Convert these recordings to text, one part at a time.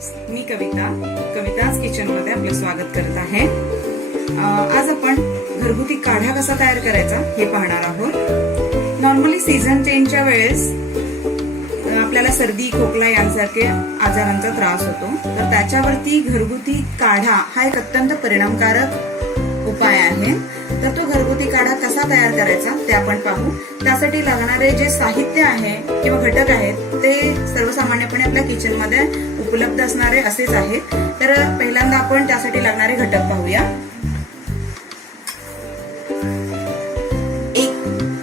मी Kavita's kitchen मध्ये आपलं स्वागत करत आहे। आज आपण घरगुती काढा कसा तयार करायचा हे पाहणार आहोत। नॉर्मली सीझन चेंजच्या वेळेस आपल्याला सर्दी खोकला यांसारखे आजारांचा त्रास होतो, तर त्याच्यावरती घरगुती काढा हा एक अत्यंत परिणामकारक उपाय आहे। तर तो घरगुती काढा कसा तयार करायचा ते आपण पाहू। त्यासाठी लागणारे जे साहित्य आहे किंवा घटक आहेत ते सर्वसामान्यपणे आपल्या किचन मध्ये उपलब्ध असणारे असेच आहेत। तर पहिल्यांदा आपण त्यासाठी लागणारे घटक पाहूया। 1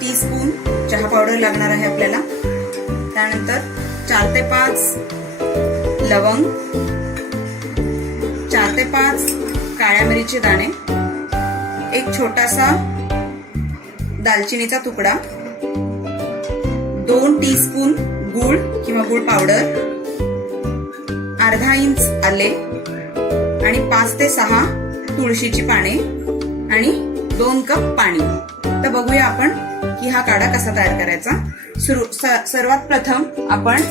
टीस्पून चहा पावडर लागणार आहे आपल्याला। त्यानंतर 4 ते 5 लवंग, 4 ते 5 काळ्या मिरीचे दाणे, एक छोटासा दालचिनीचा तुकडा, 2 टीस्पून गूळ किंवा गूळ पावडर, अर्धा इंच आले आणि 5 ते 6 तुळशीची पाने आणि 2 कप पाणी। तर बघूया आपण की हा काढा कसा तयार करायचा। सर्वात प्रथम आपण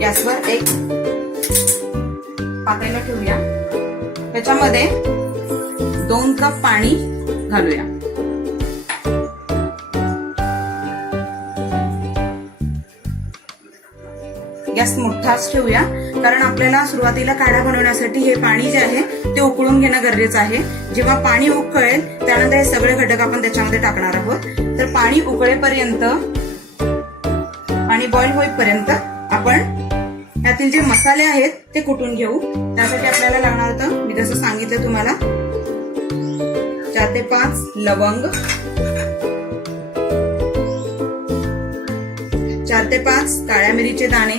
गॅसवर एक पातेलं ठेवूया, त्याच्यामध्ये 2 कप पाणी घालूया। गॅस मोठाच ठेवूया, कारण आपल्याला सुरुवातीला काढा बनवण्यासाठी हे पाणी जे आहे ते उकळून घेणं गरजेचं आहे। जेव्हा पाणी उकळेल त्यानंतर हे सगळे घटक आपण त्याच्यामध्ये टाकणार आहोत। तर पाणी उकळेपर्यंत, पाणी बॉईल होईपर्यंत आपण यातील जे मसाले आहेत ते कुटून घेऊ। त्यासाठी आपल्याला लागणार होतं, मी जसं सांगितलं तुम्हाला, 4 ते 5 लवंग, 4 ते 5 काळ्या मिरीचे दाणे,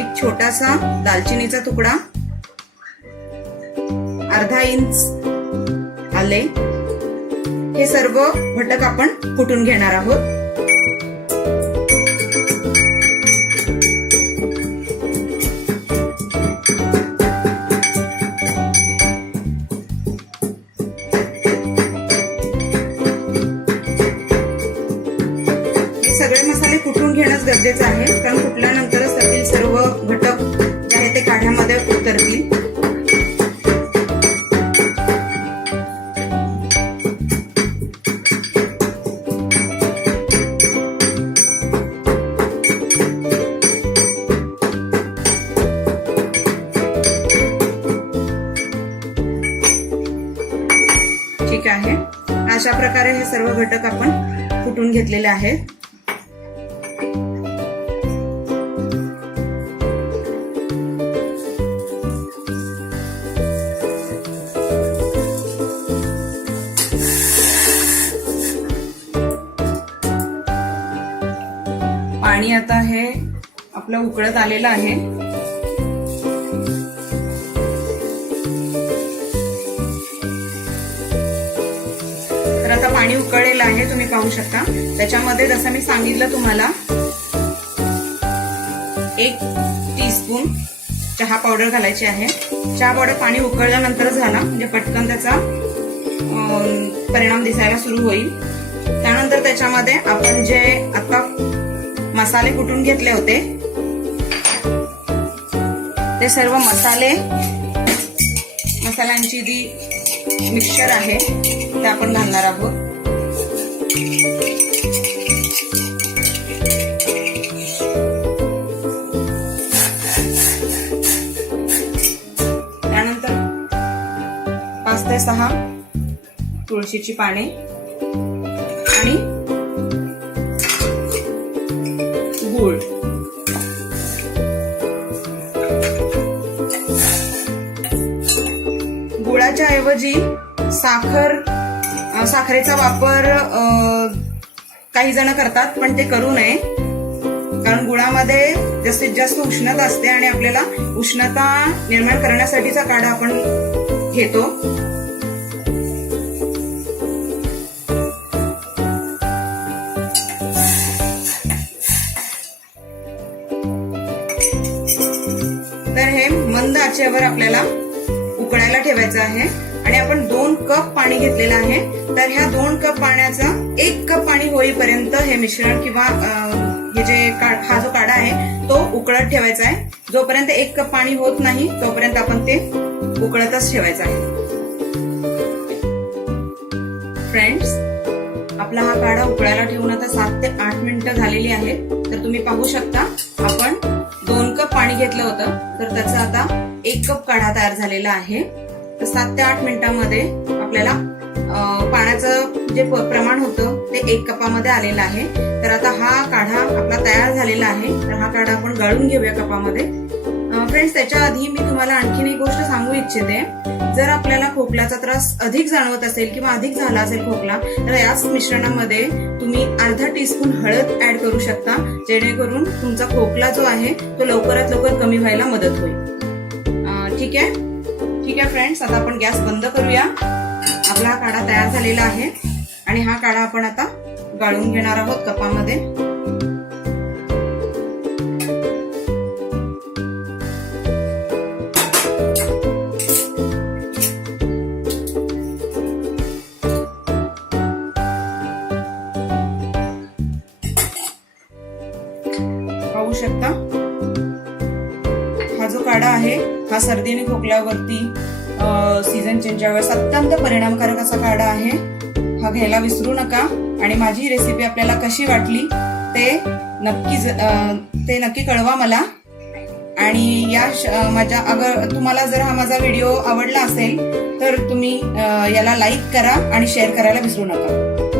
एक छोटासा दालचिनीचा तुकडा, अर्धा इंच आले। हे सर्व घटक आपण कुटून घेणार आहोत। सगळे मसाले कुटून घेणंच गरजेचं आहे, कारण कुटल्यानंतरच त्यातील सर्व घटक जे आहे ते काढ्यामध्ये उतरतील। ठीक आहे, अशा प्रकारे हे सर्व घटक आपण कुटून घेतलेले आहेत। पाणी आता हे आपलं उकळत आलेलं आहे। तर आता पाणी उकळलेलं आहे, तुम्ही पाहू शकता। त्याच्यामध्ये जसं मी सांगितलं तुम्हाला, 1 टीस्पून चहा पावडर घालायची आहे। चहा पावडर पाणी उकळल्यानंतरच घाला, म्हणजे पटकन त्याचा परिणाम दिसायला सुरू होईल। त्यानंतर त्याच्यामध्ये आपण जे आता मसाले कुटून घेतले होते ते सर्व मसाल्यांची जी मिक्सचर आहे ते आपण घालणार आहोत। त्यानंतर 5 ते 6 तुळशीची पाने आणि गूळ। गुळाच्या ऐवजी साखरेचा वापर काही जण करतात, पण ते करू नये, कारण गुळामध्ये जास्तीत जास्त उष्णता असते आणि आपल्याला उष्णता निर्माण करण्यासाठीचा काढा आपण घेतो। तर हे मंद आचेवर आपल्याला उकळायला ठेवायचं आहे आणि आपण 2 कप पाणी घेतलेलं आहे। तर ह्या 2 कप पाण्याचं 1 कप पाणी होईपर्यंत हे मिश्रण किंवा हे जे हा जो काढा आहे तो उकळत ठेवायचा आहे. जोपर्यंत 1 कप पाणी होत नाही तोपर्यंत आपण ते उकळतच ठेवायचं आहे. फ्रेंड्स, आपला हा काढा उकळायला ठेवून आता 7 ते 8 मिनिटं झालेली आहेत. तर तुम्ही पाहू शकता आपण 2 कप पाणी घेतलं होतं तर त्याचा आता 1 कप काढा तयार झालेला आहे. तर 7 ते 8 मिनिटांमध्ये आपल्याला पाण्याचं जे प्रमाण होतं ते 1 कपामध्ये आलेलं आहे. तर आता हा काढा आपला तयार झालेला आहे. तर हा काढा आपण गाळून घेऊया कपामध्ये. फ्रेंड्स, त्याच्या आधी मी तुम्हाला आणखीन एक गोष्ट सांगू इच्छिते. जर आपल्याला खोकल्याचा त्रास अधिक जाणवत असेल किंवा अधिक झाला असेल खोकला, तर याच मिश्रणामध्ये तुम्ही अर्धा टीस्पून हळद ऍड करू शकता, जेणेकरून तुमचा खोकला जो आहे तो लवकरात लवकर कमी व्हायला मदत होईल. ठीक आहे फ्रेंड्स, आता आपण गॅस बंद करूया. आपला हा काढा तयार झालेला आहे आणि हा काढा आपण आता गाळून घेणार आहोत कपामध्ये. पाहू शकता हा जो काढा आहे हा सर्दी आणि खोकल्यावरती सीझन चेंजच्या वेळेस अत्यंत परिणामकारक असा काढा आहे. हा घ्यायला विसरू नका. आणि माझी रेसिपी आपल्याला कशी वाटली ते नक्की कळवा मला. आणि अगर तुम्हाला जर हा माझा व्हिडिओ आवडला असेल तर तुम्ही याला लाईक करा आणि शेअर करायला विसरू नका.